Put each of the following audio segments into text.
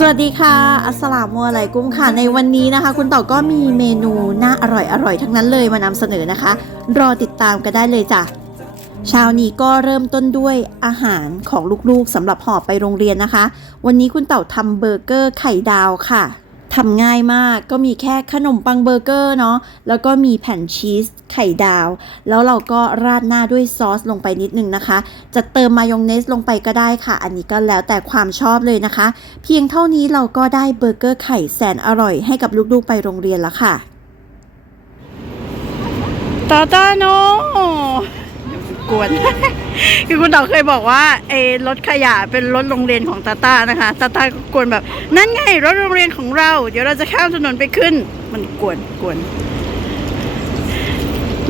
สวัสดีค่ะ อัสลามุอะลัยกุมค่ะ ในวันนี้นะคะ คุณต่อก็มีเมนูน่าอร่อยอร่อยทั้งนั้นเลยมานำเสนอนะคะ รอติดตามกันได้เลยจ้ะเช้านี้ก็เริ่มต้นด้วยอาหารของลูกๆสำหรับหอบไปโรงเรียนนะคะ วันนี้คุณเต่าทำเบอร์เกอร์ไข่ดาวค่ะ ทำง่ายมากก็มีแค่ขนมปังเบอร์เกอร์เนาะแล้วก็มีแผ่นชีสไข่ดาว แล้วเราก็ราดหน้าด้วยซอสลงไปนิดนึงนะคะ จะเติมมายองเนสลงไปก็ได้ค่ะ อันนี้ก็แล้วแต่ความชอบเลยนะคะ เพียงเท่านี้เราก็ได้เบอร์เกอร์ไข่แสนอร่อยให้กับลูกๆไปโรงเรียนแล้วค่ะตาตาโน กวน คือคุณต่อเคยบอกว่าไอ้รถขยะเป็นรถโรงเรียนของตาตานะคะตาตาก็กวนแบบ นั่นไงรถโรงเรียนของเรา เดี๋ยวเราจะข้ามถนนไปขึ้น มันกวนกวน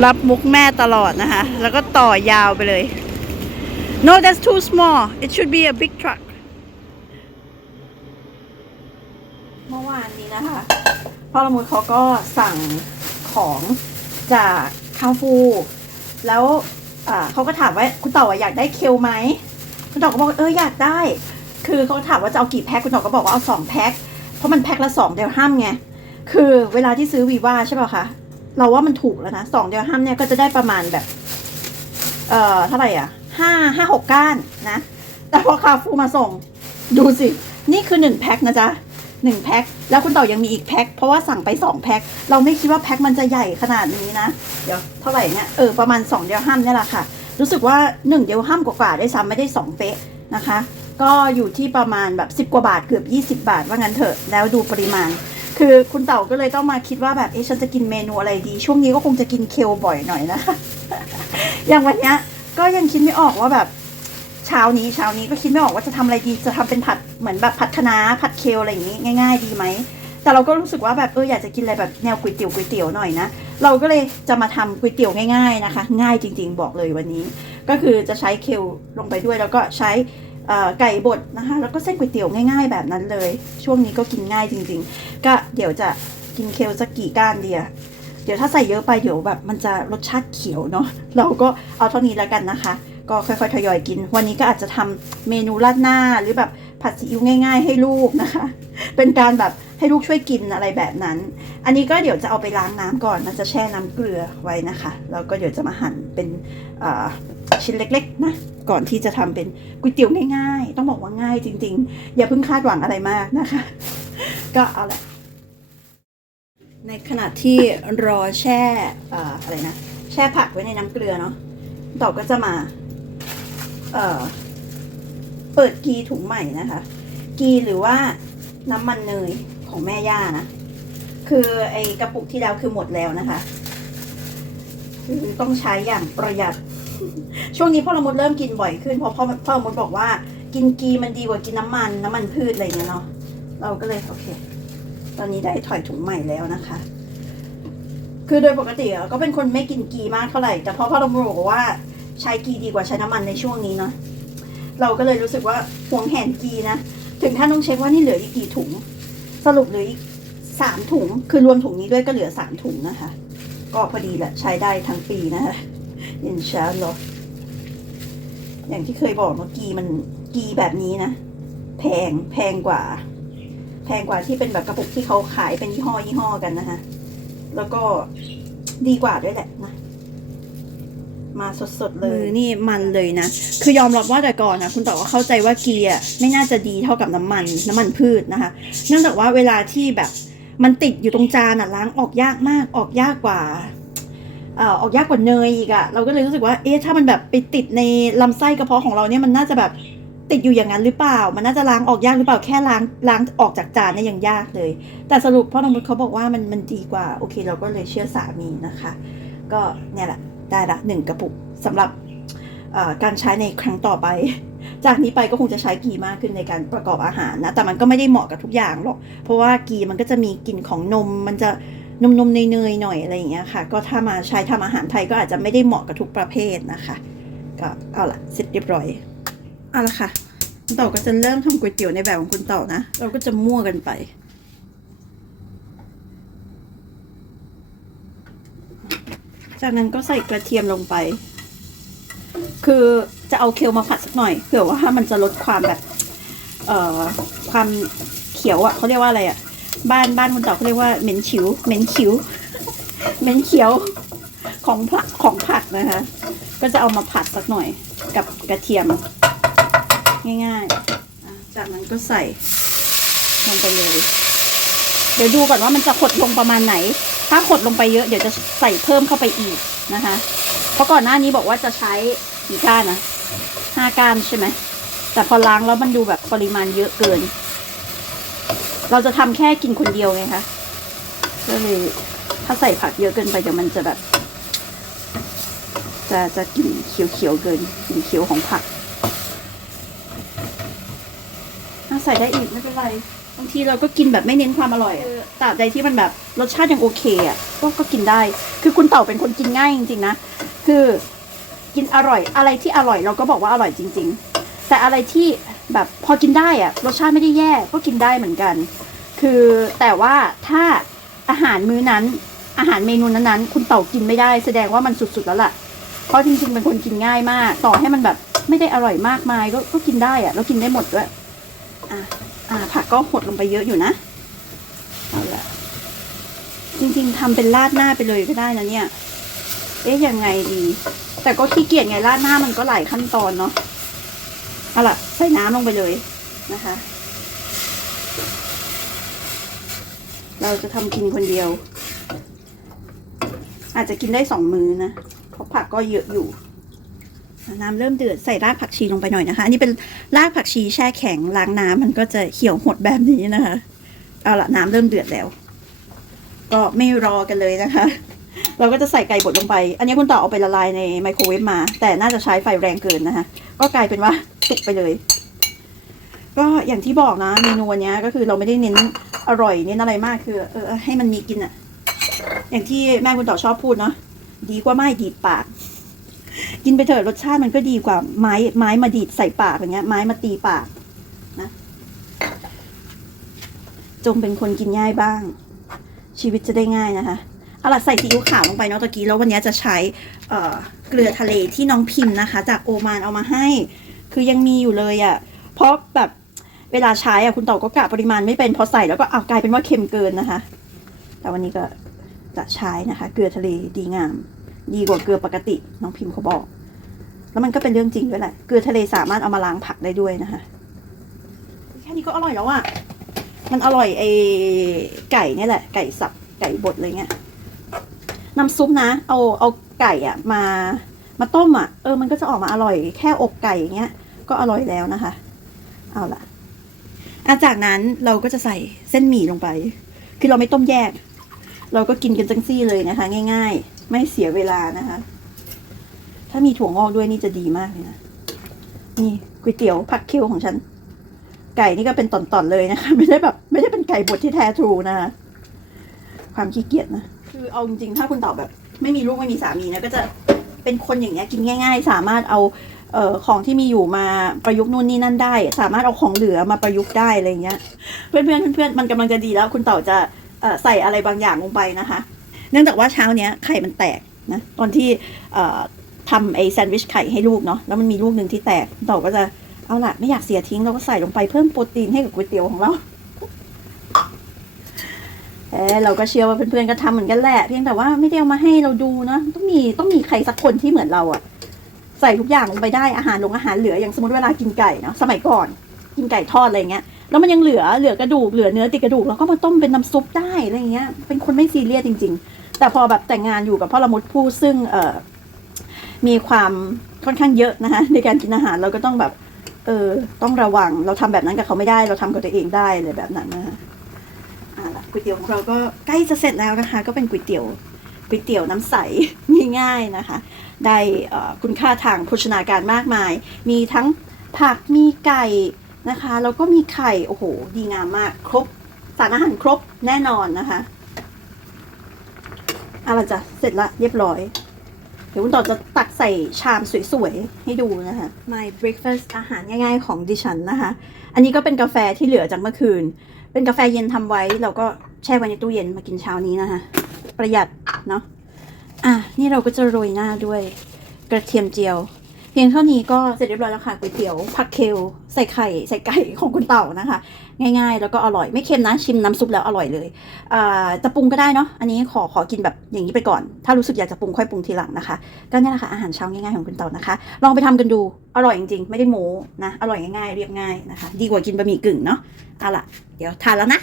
รับมุกแม่ตลอดนะคะ แล้วก็ต่อยาวไปเลย no that's too small it should be a big truck เมื่อวานนี้นะคะพ่อละมุดเขาก็สั่งของจากคาฟู แล้ว เขาก็ถามว่าคุณต่ออยากได้เคลไหมคุณต่อก็บอกเอออยากได้ คือเขาถามว่าจะเอากี่แพ็คคุณต่อก็บอกว่าเอาสองแพ็คเพราะมันแพ็คละสองเดียวห้ามไงคือเวลาที่ซื้อวีว่าใช่ป่ะคะเราว่ามันถูกแล้วนะสองเดียวห้ามเนี่ยก็จะได้ประมาณแบบ เอ่อเท่าไหร่อะห้าห้าหกก้านนะ แต่พอคาฟูมาส่ง ดูสิ นี่คือหนึ่งแพ็คนะจ๊ะ หนึ่งแพ็คแล้วคุณต่อยังมีอีกแพ็คเพราะว่าสั่งไปสองแพ็คเราไม่คิดว่าแพ็คมันจะใหญ่ขนาดนี้นะ เดี๋ยวเท่าไหร่เนี่ยเออประมาณสองเดียวห้ามเนี่ยแหละค่ะ รู้สึกว่าหนึ่งเดียวห้ามกว่าๆได้ซ้ำไม่ได้สองเป๊ะนะคะ ก็อยู่ที่ประมาณแบบสิบ10 กว่าบาทเกือบยี่สิบาทว่างั้นเถอะแล้วดูปริมาณ คือคุณเต่าก็เลยต้องมาคิดว่าแบบเอ๊ะฉันจะกินเมนูอะไรดี ช่วงนี้ก็คงจะกินเคลบ่อยหน่อยนะคะอย่างวันเนี้ยก็ยังคิดไม่ออกว่าแบบ เช้านี้เช้านี้ก็คิดไม่ออกว่าจะทำอะไรดีจะทำเป็นผัดเหมือนแบบผัดคะน้าผัดเคลอะไรอย่างนี้ง่าย ๆ ดีไหมแต่เราก็รู้สึกว่าแบบเอออยากจะกินอะไรแบบแนวก๋วยเตี๋ยวก๋วยเตี๋ยวหน่อยนะเราก็เลยจะมาทำก๋วยเตี๋ยวง่าย ๆนะคะ ง่ายจริง ๆ บอกเลยวันนี้ ก็คือจะใช้เคลลงไปด้วย แล้วก็ใช้ไก่บดนะคะแล้วก็เส้นก๋วยเตี๋ยวง่าย ๆ แบบนั้นเลย ช่วงนี้ก็กินง่ายจริง ๆ ก็เดี๋ยวจะกินเคลสักกี่ก้านเดียเดี๋ยวถ้าใส่เยอะไปเดี๋ยวแบบมันจะรสชาติเขียวเนาะเราก็เอาเท่านี้แล้วกันนะคะ ก็ค่อยๆทยอยกิน วันนี้ก็อาจจะทำเมนูราดหน้าหรือแบบผัดซีอิ๊วง่าย ๆ ให้ลูกนะคะ เป็นการแบบให้ลูกช่วยกินอะไรแบบนั้น อันนี้ก็เดี๋ยวจะเอาไปล้างน้ำก่อนนจะแช่น้ำเกลือไว้นะคะแล้วก็เดี๋ยวจะมาหั่นเป็นชิ้นเล็กๆนะก่อนที่จะทำเป็นก๋วยเตี๋ยวง่ายๆ ต้องบอกว่าง่ายจริง ๆ อย่าเพิ่งคาดหวังอะไรมากนะคะ ก็เอาละในขณะที่รอแช่อ่าอะไรนะ แช่ผักไว้ในน้ำเกลือเนาะต่อก็จะมา เอ่อเปิดกีถุงใหม่นะคะ กีหรือว่าน้ำมันเนยของแม่ย่านะ คือไอกระปุกที่แล้วคือหมดแล้วนะคะ คือต้องใช้อย่างประหยัด ช่วงนี้พ่อละมดเริ่มกินบ่อยขึ้นเพราะพ่อพ่อละมดบอกว่า กินกีมันดีกว่ากินน้ำมันน้ำมันพืชอะไรเงี้ยเนาะเราก็เลยโอเค ตอนนี้ได้ถอยถุงใหม่แล้วนะคะ คือโดยปกติอะก็เป็นคนไม่กินกีมากเท่าไหร่ แต่พอพ่อละมดบอกว่า ใช้กีดีกว่าใช้น้ำมันในช่วงนี้เนาะเราก็เลยรู้สึกว่าห่วงแหนกีนะ ถึงท่านต้องเช็คว่านี่เหลืออีกกี่ถุง สรุปเหลืออีกสามถุง คือรวมถุงนี้ด้วยก็เหลือสามถุงนะคะ ก็พอดีแหละใช้ได้ทั้งปีนะคะอินชาลออย่างที่เคยบอกเมื่อกีมันกีแบบนี้นะ แพงแพงกว่า แพงกว่าที่เป็นแบบกระปุกที่เขาขายเป็นยี่ห้อยี่ห้อกันนะคะ แล้วก็ดีกว่าด้วยแหละนะ มาสดๆเลยนี่มันเลยนะ คือยอมรับว่าแต่ก่อนนะคุณต่อว่าเข้าใจว่าเกียร์ไม่น่าจะดีเท่ากับน้ำมันน้ำมันพืชนะคะ เนื่องจากว่าเวลาที่แบบมันติดอยู่ตรงจานอะล้างออกยากมากออกยากกว่าเอ่อออกยากกว่าเนยอีกอะเราก็เลยรู้สึกว่าเอ๊ะถ้ามันแบบไปติดในลำไส้กระเพาะของเราเนี่ยมันน่าจะแบบติดอยู่อย่างนั้นหรือเปล่า มันน่าจะล้างออกยากหรือเปล่าแค่ล้างล้างออกจากจานเนี่ยยังยากเลย แต่สรุปพ่อน้องมุดเขาบอกว่ามันมันดีกว่าโอเค เราก็เลยเชื่อสามีนะคะ ก็เนี่ยแหละ ได้ละหนึ่งกระปุกสำหรับการใช้ในครั้งต่อไป จากนี้ไปก็คงจะใช้กีมากขึ้นในการประกอบอาหารนะ แต่มันก็ไม่ได้เหมาะกับทุกอย่างหรอก เพราะว่ากีมันก็จะมีกลิ่นของนม มันจะนมนมเนยๆหน่อยอะไรอย่างเงี้ยค่ะ ก็ถ้ามาใช้ทำอาหารไทยก็อาจจะไม่ได้เหมาะกับทุกประเภทนะคะ ก็เอาละเสร็จเรียบร้อย เอาละค่ะคุณต่าก็จะเริ่มทำก๋วยเตี๋ยวในแบบของคุณต่านะ เราก็จะมั่วกันไป จากนั้นก็ใส่กระเทียมลงไป คือจะเอาเคลมาผัดสักหน่อยเผื่อว่ามันจะลดความแบบ เอ่อความเขียวอะเขาเรียกว่าอะไรอะ บ้านบ้านคุณเต่าเขาเรียกว่าเหม็นฉิวเหม็นขิวเหม็นเขียวของผักของผักนะคะ ก็จะเอามาผัดสักหน่อยกับกระเทียม ง่ายๆ จากนั้นก็ใส่ลงไปเลย เดี๋ยวดูก่อนว่ามันจะขดลงประมาณไหน ถ้าขดลงไปเยอะเดี๋ยวจะใส่เพิ่มเข้าไปอีกนะคะ เพราะก่อนหน้านี้บอกว่าจะใช้กี่ก้านนะห้าก้านใช่ไหมแต่พอล้างแล้วมันดูแบบปริมาณเยอะเกิน เราจะทำแค่กินคนเดียวไงคะก็เลยถ้าใส่ผักเยอะเกินไปเดี๋ยวมันจะแบบ จะจะกลิ่นเขียวๆเกินกลิ่นเขียวของผักอะใส่ได้อีกไม่เป็นไร บางทีเราก็กินแบบไม่เน้นความอร่อยอะตราบใดที่มันแบบรสชาติยังโอเคอะก็ก็กินได้ คือคุณเต่าเป็นคนกินง่ายจริงๆนะ คือกินอร่อยอะไรที่อร่อยเราก็บอกว่าอร่อยจริง ๆ แต่อะไรที่แบบพอกินได้อะรสชาติไม่ได้แย่ก็กินได้เหมือนกัน คือแต่ว่าถ้าอาหารมื้อนั้น อาหารเมนูนั้นๆ คุณเต่ากินไม่ได้แสดงว่ามันสุดๆแล้วล่ะ เพราะจริงๆเป็นคนกินง่ายมาก ต่อให้มันแบบไม่ได้อร่อยมากมายก็ก็กินได้อะแล้วกินได้หมดด้วยอะอ่า ผักก็หดลงไปเยอะอยู่นะเอาละจริงๆทำเป็นราดหน้าไปเลยก็ได้นะเนี่ย เอ๊ะยังไงดี แต่ก็ขี้เกียจไงราดหน้ามันก็หลายขั้นตอนเนาะเอาล่ะใส่น้ำลงไปเลยนะคะ เราจะทำกินคนเดียว อาจจะกินได้สองมือนะเพราะผักก็เยอะอยู่ น้ำเริ่มเดือดใส่รากผักชีลงไปหน่อยนะคะ อันนี้เป็นรากผักชีแช่แข็งล้างน้ำมันก็จะเขียวหดแบบนี้นะคะ เอาละน้ำเริ่มเดือดแล้ว ก็ไม่รอกันเลยนะคะ เราก็จะใส่ไก่บดลงไป อันนี้คุณต่อเอาไปละลายในไมโครเวฟมา แต่น่าจะใช้ไฟแรงเกินนะคะ ก็กลายเป็นว่าสุกไปเลย ก็อย่างที่บอกนะเมนูวันนี้ก็คือเราไม่ได้เน้นอร่อยเน้นอะไรมากคือ เออให้มันมีกินอะอย่างที่แม่คุณต่อชอบพูดเนาะดีกว่าไม่ดีดปาก กินไปเถอะรสชาติมันก็ดีกว่า ไม้ไม้มาดีดใส่ปากอย่างเงี้ย ไม้มาตีปากนะจงเป็นคนกินง่ายบ้าง ชีวิตจะได้ง่ายนะคะเอาล่ะใส่ซีอิ๊วขาวลงไปเนาะตะกี้แล้ววันนี้จะใช้เเกลือทะเลที่น้องพิมพ์นะคะ จากโอมานเอามาให้ คือยังมีอยู่เลยอะ่ะเพราะแบบเวลาใช้อะ่ะคุณต่อก็กะปริมาณไม่เป็นพอใส่แล้วก็เอาวกลายเป็นว่าเค็มเกินนะคะ แต่วันนี้ก็จะใช้นะคะ เกลือทะเลดีงาม ดีกว่าเกลือปกติน้องพิมพ์เขาบอก แล้วมันก็เป็นเรื่องจริงด้วยแหละ เกลือทะเลสามารถเอามาล้างผักได้ด้วยนะคะ แค่นี้ก็อร่อยแล้วอะ่ะ มันอร่อยไอไก่เนี่ยแหละ ไก่สับ ไก่บดอะไรเงี้ย น้ำซุปนะ เอาเอาไก่อะมา มาต้มอะเออ มันก็จะออกมาอร่อย แค่อกไก่อย่างเงี้ย ก็อร่อยแล้วนะคะ เอาล่ะอะจากนั้นเราก็จะใส่เส้นหมี่ลงไป คือเราไม่ต้มแยก เราก็กินกันจังซี่เลยนะคะ ง่าย ๆ ไม่เสียเวลานะคะ ถ้ามีถั่วงอกด้วยนี่จะดีมากเลยนะ นี่ก๋วยเตี๋ยวผักคิวของฉัน ไก่นี่ก็เป็นตอนๆเลยนะคะ ไม่ได้แบบ ไม่ได้เป็นไก่บดที่แท้ทรูนะคะ ความขี้เกียจนะ คือเอาจริงๆ ถ้าคุณตอบแบบ ไม่มีลูกไม่มีสามีนะก็จะเป็นคนอย่างเงี้ยกินง่าย ๆ สามารถเอาเออของที่มีอยู่มาประยุกต์นู่นนี่นั่นได้ สามารถเอาของเหลือมาประยุกต์ได้อะไรเงี้ย เพื่อนๆเพื่อนๆมันกำลังจะดีแล้ว คุณเต่าจะเออใส่อะไรบางอย่างลงไปนะคะ เนื่องจากว่าเช้าเนี้ยไข่มันแตกนะตอนที่เออ ทำไอแซนด์วิชไข่ให้ลูกเนาะแล้วมันมีลูกหนึ่งที่แตกเต่าก็จะเอาละไม่อยากเสียทิ้งเราก็ใส่ลงไปเพิ่มโปรตีนให้กับก๋วยเตี๋ยวของเราเออเราก็เชื่อว่าเพื่อนๆก็ทำเหมือนกันแหละเพียงแต่ว่าไม่ได้เอามาให้เราดูนะต้องมีต้องมีใครสักคนที่เหมือนเราอะใส่ทุกอย่างลงไปได้อาหารลงอาหารเหลืออย่างสมมติเวลากินไก่เนาะสมัยก่อนกินไก่ทอดอะไรเงี้ยแล้วมันยังเหลือเหลือกระดูกเหลือเนื้อติดกระดูกเราก็มาต้มเป็นน้ำซุปได้อะไรเงี้ยเป็นคนไม่ซีเรียสจริง ๆ แต่พอแบบแต่งงานอยู่กับพ่อละมุดผู้ซึ่งเออ มีความค่อนข้างเยอะนะคะในการกินอาหารเราก็ต้องแบบเออต้องระวังเราทำแบบนั้นกับเขาไม่ได้เราทำกับตัวเองได้เลยแบบนั้นนะคะอะก๋วยเตี๋ยวของเราก็ใกล้จะเสร็จแล้วนะคะ ก็เป็นก๋วยเตี๋ยวก๋วยเตี๋ยวน้ำใสง่ายๆนะคะ ได้อ่อคุณค่าทางโภชนาการมากมาย มีทั้งผักมีไก่นะคะ แล้วก็มีไข่โอ้โหดีงามมากครบสารอาหารครบแน่นอนนะคะอาละจ้ะเสร็จละเรียบร้อย ดี๋ยวคุณต่อจะตักใส่ชามสวยๆ ให้ดูนะคะ My breakfast อาหารง่ายๆของดิฉันนะคะ อันนี้ก็เป็นกาแฟที่เหลือจากเมื่อคืน เป็นกาแฟเย็นทำไว้ เราก็แช่ไว้ในตู้เย็นมากินเช้านี้นะคะ ประหยัดเนาะ อะ นี่เราก็จะโรยหน้าด้วยกระเทียมเจียว พียงเท่านี้ก็เสร็จเรียบร้อยแล้วค่ะก๋วยเตี๋ยวผักเคลใส่ไข่ใส่ไก่ของคุณเต่านะคะ ง่ายๆ แล้วก็อร่อยไม่เค็มนะชิมน้ำซุปแล้วอร่อยเลยจะปรุงก็ได้เนาะอันนี้ขอขอกินแบบอย่างนี้ไปก่อน ถ้ารู้สึกอยากจะปรุงค่อยปรุงทีหลังนะคะ ก็เนี่ยแหละค่ะอาหารเช้าง่ายๆของคุณเต่านะคะ ลองไปทำกันดูอร่อยจริงๆ ไม่ได้โม้นะอร่อยง่ายๆเรียบง่ายนะคะ ดีกว่ากินบะหมี่กึ่งเนาะเอาล่ะเดี๋ยวทานแล้วนะ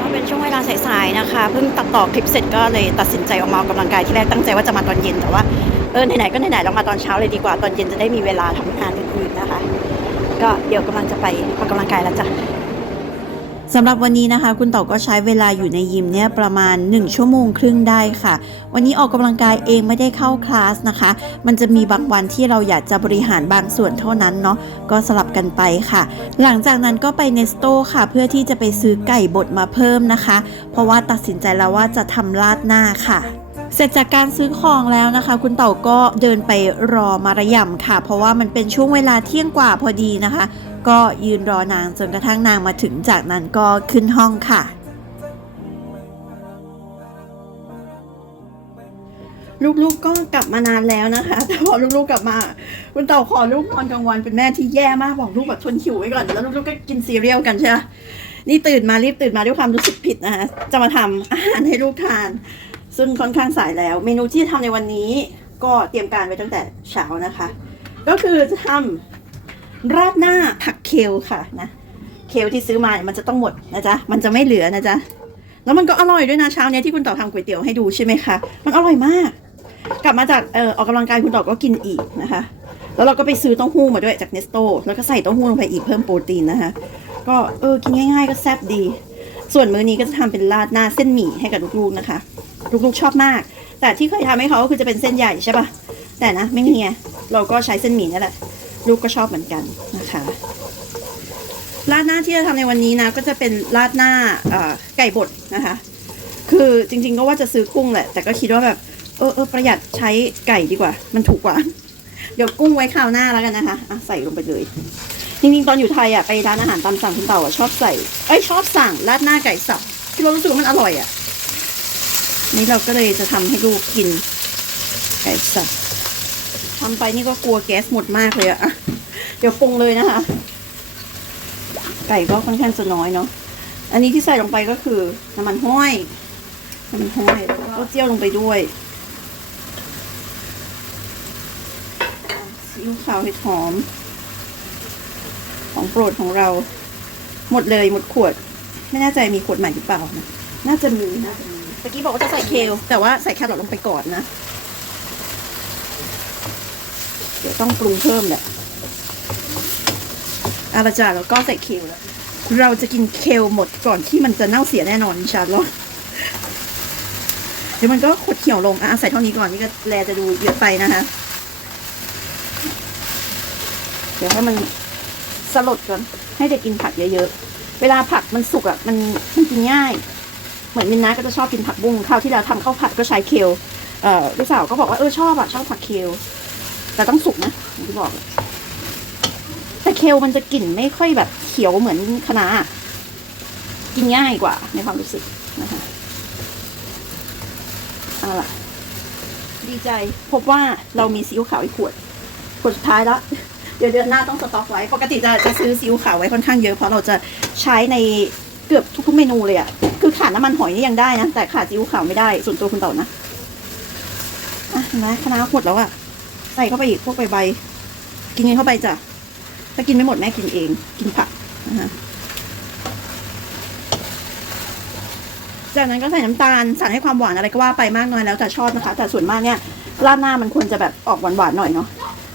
ก็เป็นช่วงเวลายนะคะเพิ่งตัดต่อคลิปเสร็จก็เลยตัดสินใจออกมาออกกำลังกายที่แรกตั้งใจว่าจะมาตอนเย็นแต่ว่าเออไหนๆก็ไหนๆเรามาตอนเช้าเลยดีกว่าตอนเย็นจะได้มีเวลาทำงานอื่นๆนะคะ ก็เดี๋ยวกำลังจะไปออกกำลังกายแล้วจ้ะ สำหรับวันนี้นะคะ คุณเต่าก็ใช้เวลาอยู่ในยิมเนี่ยประมาณ 1 ชั่วโมงครึ่งได้ค่ะ วันนี้ออกกำลังกายเองไม่ได้เข้าคลาสนะคะ มันจะมีบางวันที่เราอยากจะบริหารบางส่วนเท่านั้นเนาะก็สลับกันไปค่ะ หลังจากนั้นก็ไปเนสโตค่ะ เพื่อที่จะไปซื้อไก่บดมาเพิ่มนะคะ เพราะว่าตัดสินใจแล้วว่าจะทำราดหน้าค่ะเสร็จจากการซื้อของแล้วนะคะ คุณเต่าก็เดินไปรอมารยำค่ะ เพราะว่ามันเป็นช่วงเวลาเที่ยงกว่าพอดีนะคะ ก็ยืนรอนางจนกระทั่งนางมาถึงจากนั้นก็ขึ้นห้องค่ะ ลูกๆก็กลับมานานแล้วนะคะแต่พอลูกๆกลับมา คุณเต่าขอลูกนอนกลางวันเป็นแม่ที่แย่มากบอกลูกแบบทนหิวไว้ก่อน แล้วลูกๆก็กินซีเรียลกันใช่ไหมนี่ตื่นมารีบตื่นมาด้วยความรู้สึกผิดนะคะจะมาทำอาหารให้ลูกทาน ซึ่งค่อนข้างสายแล้ว เมนูที่จะทำในวันนี้ก็เตรียมการไว้ตั้งแต่เช้านะคะ ก็คือจะทำ ราดหน้าผักเคลค่ะนะเคลที่ซื้อมาเนี่ยมันจะต้องหมดนะจ๊ะมันจะไม่เหลือนะจ๊ะแล้วมันก็อร่อยด้วยนะเช้าเนี้ยที่คุณต่อทำก๋วยเตี๋ยวให้ดูใช่ไหมคะมันอร่อยมาก กลับมาจากเอ่อออกกำลังกายคุณต่อก็กินอีกนะคะ แล้วเราก็ไปซื้อเต้าหู้มาด้วยจากเนสโตแล้วก็ใส่เต้าหู้ลงไปอีกเพิ่มโปรตีนนะคะ ก็เออกินง่าย ๆ ก็แซ่บดี ส่วนมื้อนี้ก็จะทำเป็นราดหน้าเส้นหมี่ให้กับลูกๆนะคะลูกๆชอบมาก แต่ที่เคยทำให้เขาก็คือจะเป็นเส้นใหญ่ใช่ป่ะแต่นะไม่มีไงเราก็ใช้เส้นหมี่นี่แหละ ลูกก็ชอบเหมือนกันนะคะราดหน้าที่จะทำในวันนี้นะ ก็จะเป็นราดหน้าไก่บดนะคะ คือจริง ๆ ก็ว่าจะซื้อกุ้งแหละ แต่ก็คิดว่าแบบเออเออประหยัดใช้ไก่ดีกว่า มันถูกกว่า เดี๋ยวกุ้งไว้คราวหน้าแล้วกันนะคะอะใส่ลงไปเลยจริงๆตอนอยู่ไทยอะไปร้านอาหารตามสั่งคุณเต่าอะชอบใส่เอ้ยชอบสั่งราดหน้าไก่สับที่เรารู้สึกว่ามันอร่อยอะนี่เราก็เลยจะทำให้ลูกกินไก่สับ ทำไปนี่ก็กลัวแก๊สหมดมากเลยอะอะเดี๋ยวปรุงเลยนะคะ ไก่ก็ค่อนข้างจะน้อยเนาะอันนี้ที่ใส่ลงไปก็คือน้ำมันห้อยน้ำมันห้อยแล้วก็เต้าเจี้ยวลงไปด้วยซีอิ๊วขาวเห็ดหอม ของโปรดของเรา หมดเลยหมดขวด ไม่แน่ใจมีขวดใหม่หรือเปล่านะน่าจะมีน่าจะมีเมื่อกี้บอกว่าจะใส่เคลแต่ว่าใส่แครอทลงไปก่อนนะ เดี๋ยว ต้องปรุงเพิ่มแหละอาราจาแล้วก็ใส่เคลแล้วเราจะกินเคลหมดก่อนที่มันจะเน่าเสียแน่นอนชาอัลลอฮ์เดี๋ยวมันก็ขดเหี่ยวลงอะใส่เท่านี้ก่อนนี่ก็แลจะดูเยอะไปนะคะเดี๋ยวให้มันสลดก่อนให้เด็กกินผักเยอะๆ เวลาผักมันสุกอะมันมันกินง่าย เหมือนมินนะก็จะชอบกินผักบุ้งข้าวที่เราทำข้าวผัดก็ใช้เคลเอ่อลูกสาวก็บอกว่าเออชอบอะชอบผักเคล แต่ต้องสุกนะอย่างที่บอกเลยแต่เคลมันจะกลิ่นไม่ค่อยแบบเขียวเหมือนคะน้ากินง่ายกว่าในความรู้สึกนะคะเอาล่ะ ดีใจพบว่าเรามีซีอิ๊วขาวอีกขวด ขวดสุดท้ายแล้ว เดี๋ยวเดือนหน้าต้องสต็อกไว้ ปกติจะจะซื้อซีอิ๊วขาวไว้ค่อนข้างเยอะ เพราะเราจะใช้ในเกือบทุกๆเมนูเลยอะคือขาดน้ำมันหอยนี่ยังได้นะ แต่ขาดซีอิ๊วขาวไม่ได้ ส่วนตัวคุณเต่านะ อะเห็นไหมคะน้าหมดแล้วอะ ใส่เข้าไปอีกพวกใบใบกินเงินเข้าไปจ้ะ ถ้ากินไม่หมดแม่กินเอง กินผักนะคะจากนั้นก็ใส่น้ำตาลสารให้ความหวานอะไรก็ว่าไปมากน้อยแล้วแต่ชอบนะคะ แต่ส่วนมากเนี่ยราดหน้ามันควรจะแบบออกหวานๆหน่อยเนาะ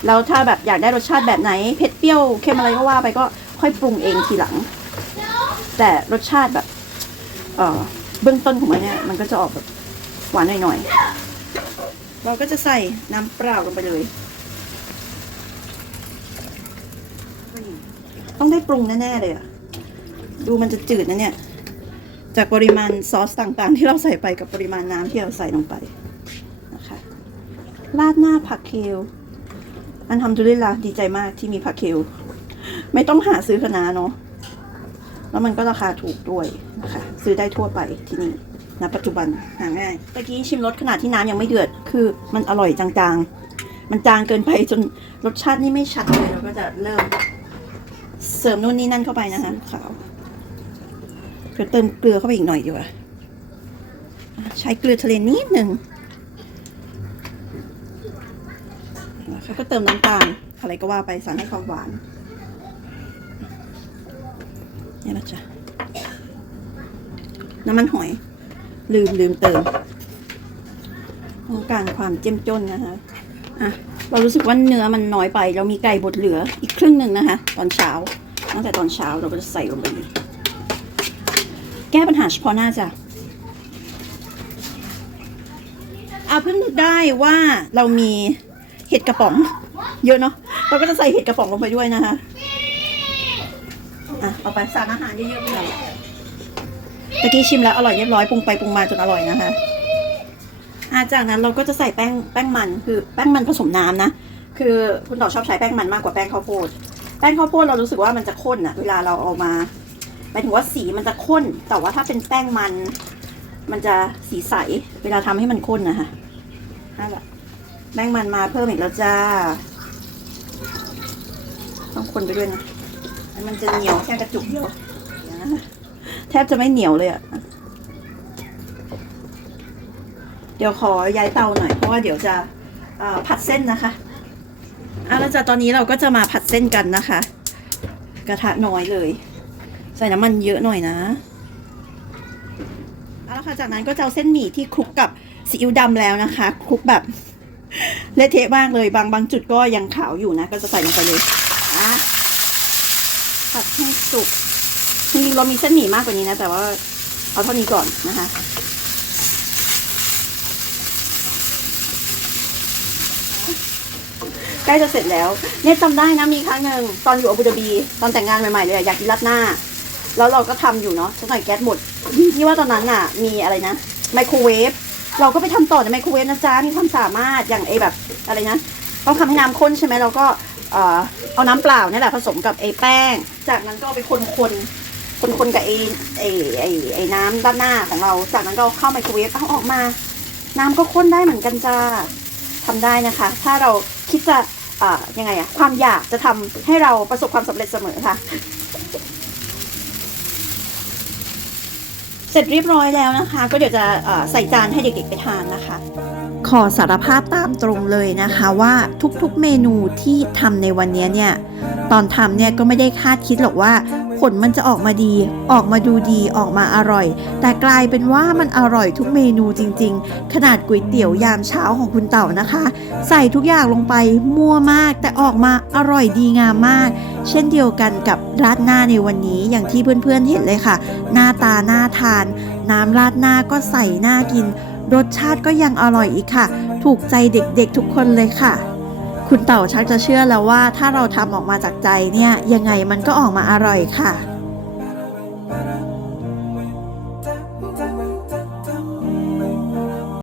แล้วถ้าแบบอยากได้รสชาติแบบไหนเผ็ดเปรี้ยวเค็มอะไรก็ว่าไปก็ค่อยปรุงเองทีหลัง แต่รสชาติแบบเออเบื้องต้นของมันเนี่ยมันก็จะออกแบบหวานหน่อยๆ เราก็จะใส่น้ำเปล่าลงไปเลย ต้องได้ปรุงแน่ๆเลยอะดูมันจะจืดนะเนี่ย จากปริมาณซอสต่างๆ ที่เราใส่ไปกับปริมาณน้ำที่เราใส่ลงไปนะคะราดหน้าผักเคลอันทำดุลิลละดีใจมากที่มีผักเคลไม่ต้องหาซื้อคะน้าเนาะแล้วมันก็ราคาถูกด้วยนะคะซื้อได้ทั่วไปที่นี่ ณปัจจุบันหาง่ายตะกี้ชิมรสขนาดที่น้ำยังไม่เดือด คือมันอร่อยจางๆ มันจางเกินไปจนรสชาตินี่ไม่ชัดเลยเราก็จะเริ่มเสริมนู่นนี่นั่นเข้าไปนะคะขาวเดี๋ยวเติมเกลือเข้าไปอีกหน่อยดีกว่าอะใช้เกลือทะเลนิดหนึ่งแล้วก็เติมน้ำตาลอะไรก็ว่าไปสั่งให้ความหวานนี่นะจ๊ะน้ำมันหอย ลืมลืมเติมต้องการความเจ้มจนนะคะอะเรารู้สึกว่าเนื้อมันน้อยไป เรามีไก่บดเหลืออีกครึ่งหนึ่งนะคะ ตอนเช้า ตั้งแต่ตอนเช้าเราก็จะใส่ลงไปเลยแก้ปัญหาเฉพาะหน้าจ้ะเอาเพิ่งนึกได้ว่าเรามีเห็ดกระป๋อง เยอะเนาะเราก็จะใส่เห็ดกระป๋องลงไปด้วยนะคะอะเอาไปสารอาหารเยอะๆไปเลย ตะกี้ชิมแล้วอร่อยเรียบร้อยปรุงไปปรุงมาจนอร่อยนะคะอะจากนั้นเราก็จะใส่แป้งแป้งมันคือแป้งมันผสมน้ำนะ คือคุณต่อชอบใช้แป้งมันมากกว่าแป้งข้าวโพด แป้งข้าวโพดเรารู้สึกว่ามันจะข้นอะเวลาเราเอามาหมายถึงว่าสีมันจะข้น แต่ว่าถ้าเป็นแป้งมัน มันจะสีใส เวลาทำให้มันข้นนะคะนั่นแหละแป้งมันมาเพิ่มอีกแล้วจ้า ต้องคนไปด้วยนะมันจะเหนียวแค่กระจุกเดียวนะ บจะไม่เหนียวเลยอะเดี๋ยวขอย้ายเตาหน่อยเพราะว่าเดี๋ยวจะผัดเส้นนะคะอะแล้วจากตอนนี้เราก็จะมาผัดเส้นกันนะคะ กระทะน้อยเลย ใส่น้ำมันเยอะหน่อยนะเอาละค่ะจากนั้นก็จะเอาเส้นหมี่ที่คลุกกับซีอิ๊วดำแล้วนะคะคลุกแบบเละเทะมากเลยบางบางจุดก็ยังขาวอยู่นะ ก็จะใส่ลงไปเลยอะผัดให้สุก จริงๆเรามีเส้นหมี่มากกว่านี้นะ แต่ว่าเอาเท่านี้ก่อนนะคะ ใกล้จะเสร็จแล้ว เนี่ยจำได้นะมีครั้งหนึ่งตอนอยู่อาบูดาบี ตอนแต่งงานใหม่ๆเลยอยากกินรัดหน้า แล้วเราก็ทำอยู่เนาะสักหน่อยแก๊สหมดที่ว่าตอนนั้นอะ มีอะไรนะไมโครเวฟเราก็ไปทำต่อในไมโครเวฟนะจ๊ะมีความสามารถอย่างไอแบบอะไรนะต้องทำให้น้ำข้นใช่ไหมเราก็เอาน้ำเปล่านี่แหละผสมกับไอ้แป้ง จากนั้นก็ไปคนคน คนคนๆกับไอ้ไอ้ไอ้ไอ้น้ำด้านหน้าของเรา จากนั้นก็เอาเข้าไมโครเวฟเอาออกมา น้ำก็ข้นได้เหมือนกันจ้าทำได้นะคะ ถ้าเราคิดจะเอ่อยังไงอะความอยากจะทำให้เราประสบความสำเร็จเสมอค่ะ เสร็จเรียบร้อยแล้วนะคะ ก็เดี๋ยวจะเอ่อใส่จานให้เด็กๆไปทานนะคะขอสารภาพตามตรงเลยนะคะว่าทุกๆเมนูที่ทำในวันนี้เนี่ยตอนทำเนี่ยก็ไม่ได้คาดคิดหรอกว่า ผลมันจะออกมาดี ออกมาดูดีออกมาอร่อย แต่กลายเป็นว่ามันอร่อยทุกเมนูจริง ๆ ขนาดก๋วยเตี๋ยวยามเช้าของคุณเต่านะคะ ใส่ทุกอย่างลงไปมั่วมาก แต่ออกมาอร่อยดีงามมาก เช่นเดียวกันกับราดหน้าในวันนี้อย่างที่เพื่อนๆเห็นเลยค่ะ หน้าตาน่าทาน น้ำราดหน้าก็ใส่น่ากิน รสชาติก็ยังอร่อยอีกค่ะ ถูกใจเด็กๆทุกคนเลยค่ะ คุณเต่าชักจะเชื่อแล้วว่าถ้าเราทำออกมาจากใจเนี่ยยังไงมันก็ออกมาอร่อยค่ะ